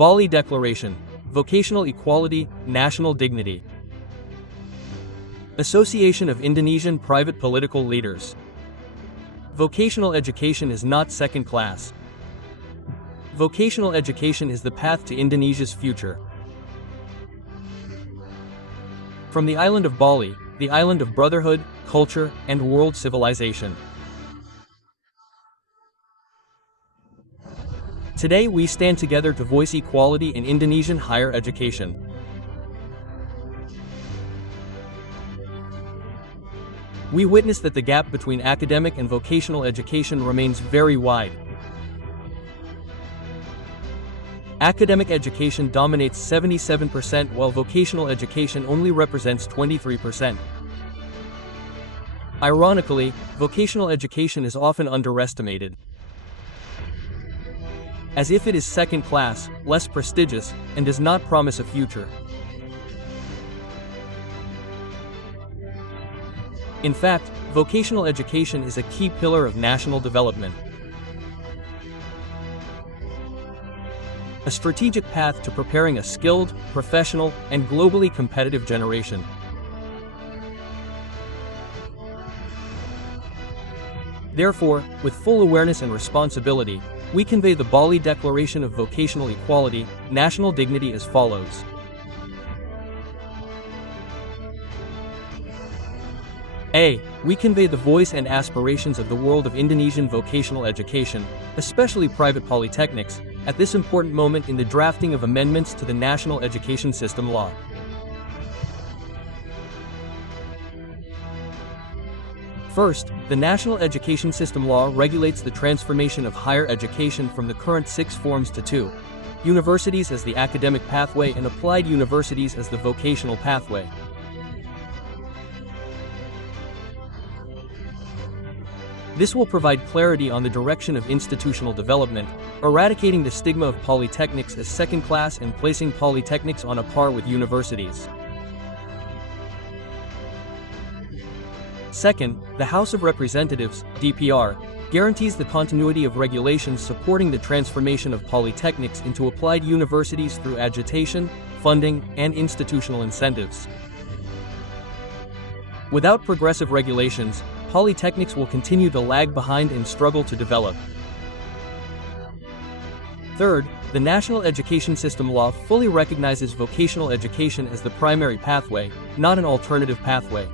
Bali Declaration, Vocational Equality, National Dignity. Association of Indonesian Private Political Leaders. Vocational education is not second class. Vocational education is the path to Indonesia's future. From the island of Bali, the island of brotherhood, culture, and world civilization. Today we stand together to voice equality in Indonesian higher education. We witness that the gap between academic and vocational education remains very wide. Academic education dominates 77% while vocational education only represents 23%. Ironically, vocational education is often underestimated, as if it is second class, less prestigious, and does not promise a future. In fact, vocational education is a key pillar of national development. A strategic path to preparing a skilled, professional, and globally competitive generation. Therefore, with full awareness and responsibility, we convey the Bali Declaration of Vocational Equality, National Dignity as follows. A. We convey the voice and aspirations of the world of Indonesian vocational education, especially private polytechnics, at this important moment in the drafting of amendments to the National Education System Law. First, the National Education System Law regulates the transformation of higher education from the current 6 forms to 2. Universities as the academic pathway and applied universities as the vocational pathway. This will provide clarity on the direction of institutional development, eradicating the stigma of polytechnics as second class and placing polytechnics on a par with universities. Second, the House of Representatives, DPR, guarantees the continuity of regulations supporting the transformation of polytechnics into applied universities through agitation, funding, and institutional incentives. Without progressive regulations, polytechnics will continue to lag behind and struggle to develop. Third, the National Education System Law fully recognizes vocational education as the primary pathway, not an alternative pathway.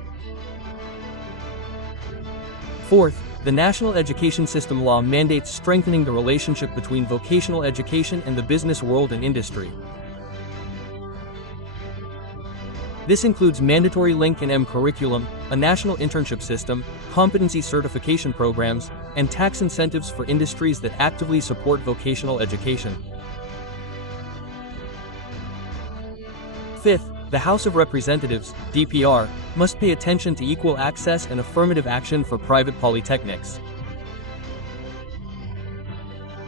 Fourth, the National Education System Law mandates strengthening the relationship between vocational education and the business world and industry. This includes mandatory Link and M curriculum, a national internship system, competency certification programs, and tax incentives for industries that actively support vocational education. Fifth, the House of Representatives, DPR, must pay attention to equal access and affirmative action for private polytechnics.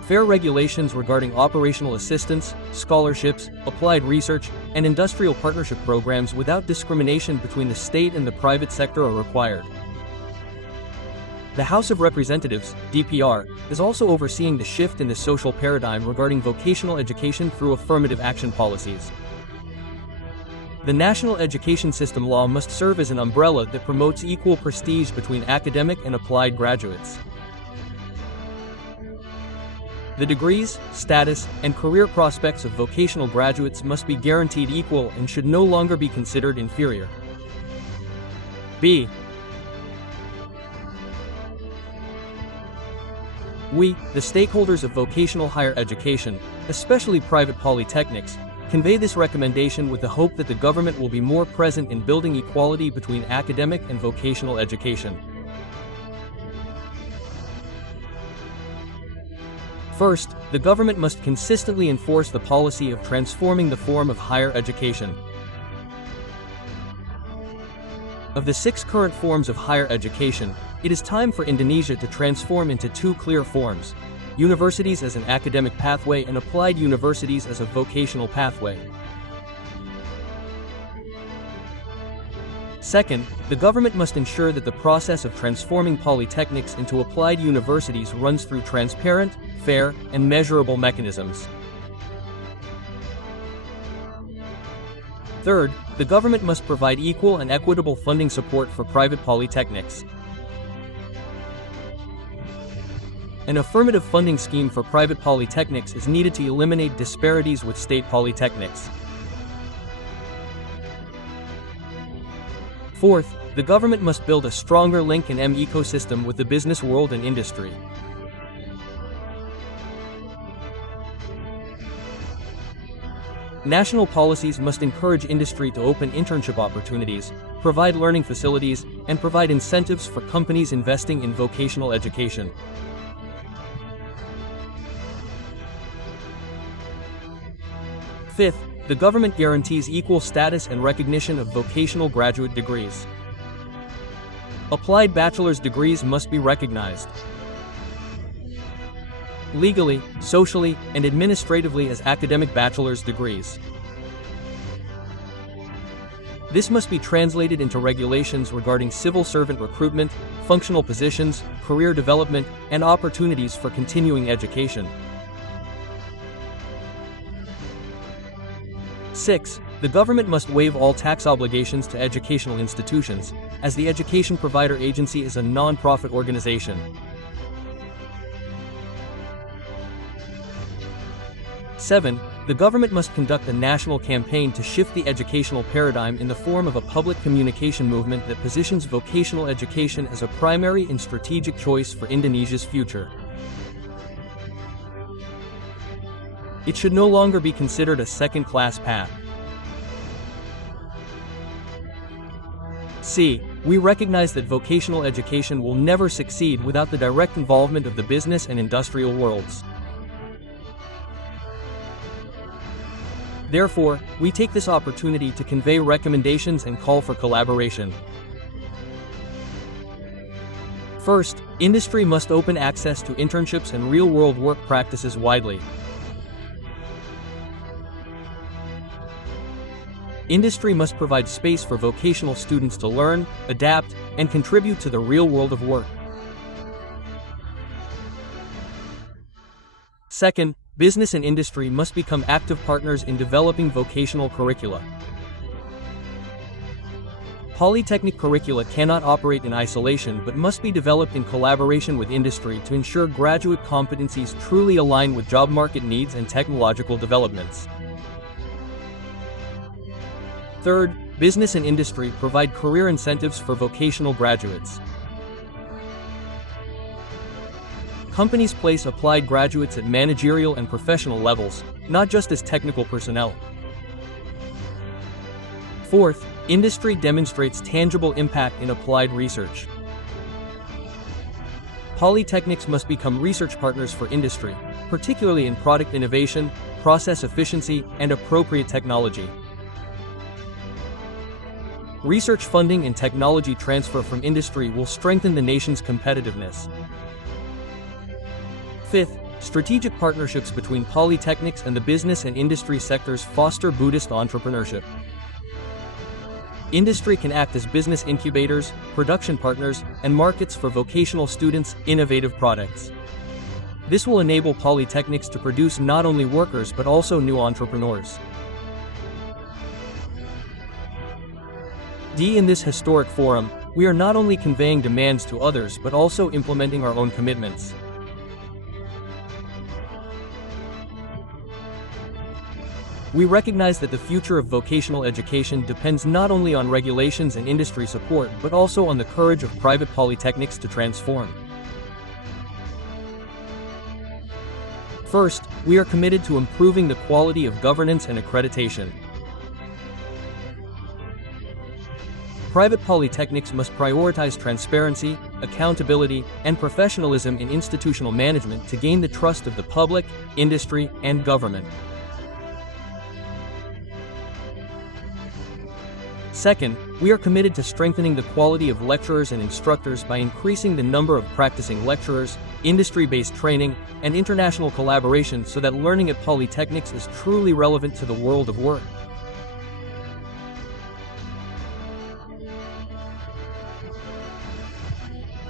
Fair regulations regarding operational assistance, scholarships, applied research, and industrial partnership programs without discrimination between the state and the private sector are required. The House of Representatives, DPR, is also overseeing the shift in the social paradigm regarding vocational education through affirmative action policies. The National Education System Law must serve as an umbrella that promotes equal prestige between academic and applied graduates. The degrees, status, and career prospects of vocational graduates must be guaranteed equal and should no longer be considered inferior. B. We, the stakeholders of vocational higher education, especially private polytechnics, convey this recommendation with the hope that the government will be more present in building equality between academic and vocational education. First, the government must consistently enforce the policy of transforming the form of higher education. Of the 6 current forms of higher education, it is time for Indonesia to transform into 2 clear forms: universities as an academic pathway and applied universities as a vocational pathway. Second, the government must ensure that the process of transforming polytechnics into applied universities runs through transparent, fair, and measurable mechanisms. Third, the government must provide equal and equitable funding support for private polytechnics. An affirmative funding scheme for private polytechnics is needed to eliminate disparities with state polytechnics. Fourth, the government must build a stronger link and ecosystem with the business world and industry. National policies must encourage industry to open internship opportunities, provide learning facilities, and provide incentives for companies investing in vocational education. Fifth, the government guarantees equal status and recognition of vocational graduate degrees. Applied bachelor's degrees must be recognized legally, socially, and administratively as academic bachelor's degrees. This must be translated into regulations regarding civil servant recruitment, functional positions, career development, and opportunities for continuing education. 6. The government must waive all tax obligations to educational institutions, as the education provider agency is a non-profit organization. 7. The government must conduct a national campaign to shift the educational paradigm in the form of a public communication movement that positions vocational education as a primary and strategic choice for Indonesia's future. It should no longer be considered a second-class path. C. We recognize that vocational education will never succeed without the direct involvement of the business and industrial worlds. Therefore, we take this opportunity to convey recommendations and call for collaboration. First, industry must open access to internships and real-world work practices widely. Industry must provide space for vocational students to learn, adapt, and contribute to the real world of work. Second, business and industry must become active partners in developing vocational curricula. Polytechnic curricula cannot operate in isolation but must be developed in collaboration with industry to ensure graduate competencies truly align with job market needs and technological developments. Third, business and industry provide career incentives for vocational graduates. Companies place applied graduates at managerial and professional levels, not just as technical personnel. Fourth, industry demonstrates tangible impact in applied research. Polytechnics must become research partners for industry, particularly in product innovation, process efficiency, and appropriate technology. Research funding and technology transfer from industry will strengthen the nation's competitiveness. Fifth, strategic partnerships between polytechnics and the business and industry sectors foster Buddhist entrepreneurship. Industry can act as business incubators, production partners, and markets for vocational students' innovative products. This will enable polytechnics to produce not only workers but also new entrepreneurs. D. In this historic forum, we are not only conveying demands to others but also implementing our own commitments. We recognize that the future of vocational education depends not only on regulations and industry support but also on the courage of private polytechnics to transform. First, we are committed to improving the quality of governance and accreditation. Private polytechnics must prioritize transparency, accountability, and professionalism in institutional management to gain the trust of the public, industry, and government. Second, we are committed to strengthening the quality of lecturers and instructors by increasing the number of practicing lecturers, industry-based training, and international collaboration so that learning at polytechnics is truly relevant to the world of work.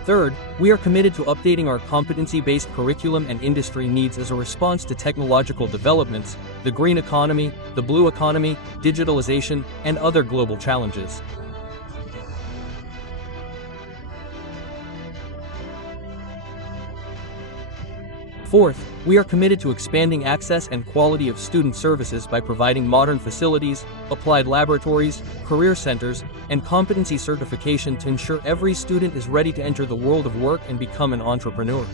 Third, we are committed to updating our competency-based curriculum and industry needs as a response to technological developments, the green economy, the blue economy, digitalization, and other global challenges. Fourth, we are committed to expanding access and quality of student services by providing modern facilities, applied laboratories, career centers, and competency certification to ensure every student is ready to enter the world of work and become an entrepreneur.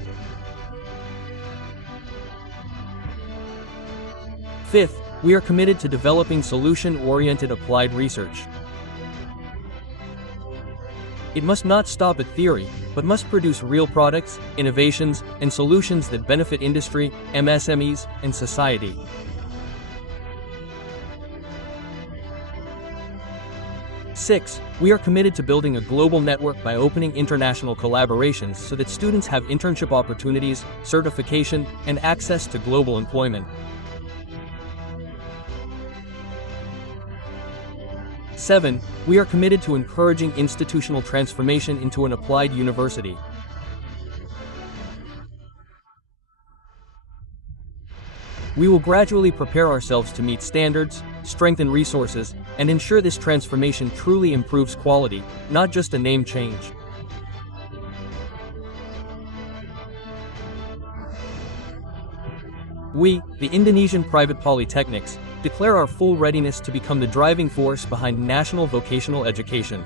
Fifth, we are committed to developing solution-oriented applied research. It must not stop at theory, but must produce real products, innovations, and solutions that benefit industry, MSMEs, and society. Six, we are committed to building a global network by opening international collaborations so that students have internship opportunities, certification, and access to global employment. 7. We are committed to encouraging institutional transformation into an applied university. We will gradually prepare ourselves to meet standards, strengthen resources, and ensure this transformation truly improves quality, not just a name change. We, the Indonesian private polytechnics, declare our full readiness to become the driving force behind national vocational education.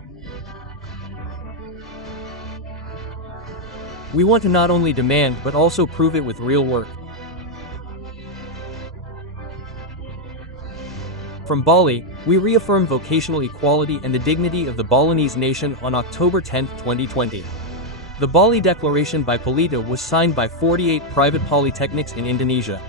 We want to not only demand but also prove it with real work. From Bali, we reaffirm vocational equality and the dignity of the Balinese nation on October 10, 2020. The Bali Declaration by Pelita was signed by 48 private polytechnics in Indonesia.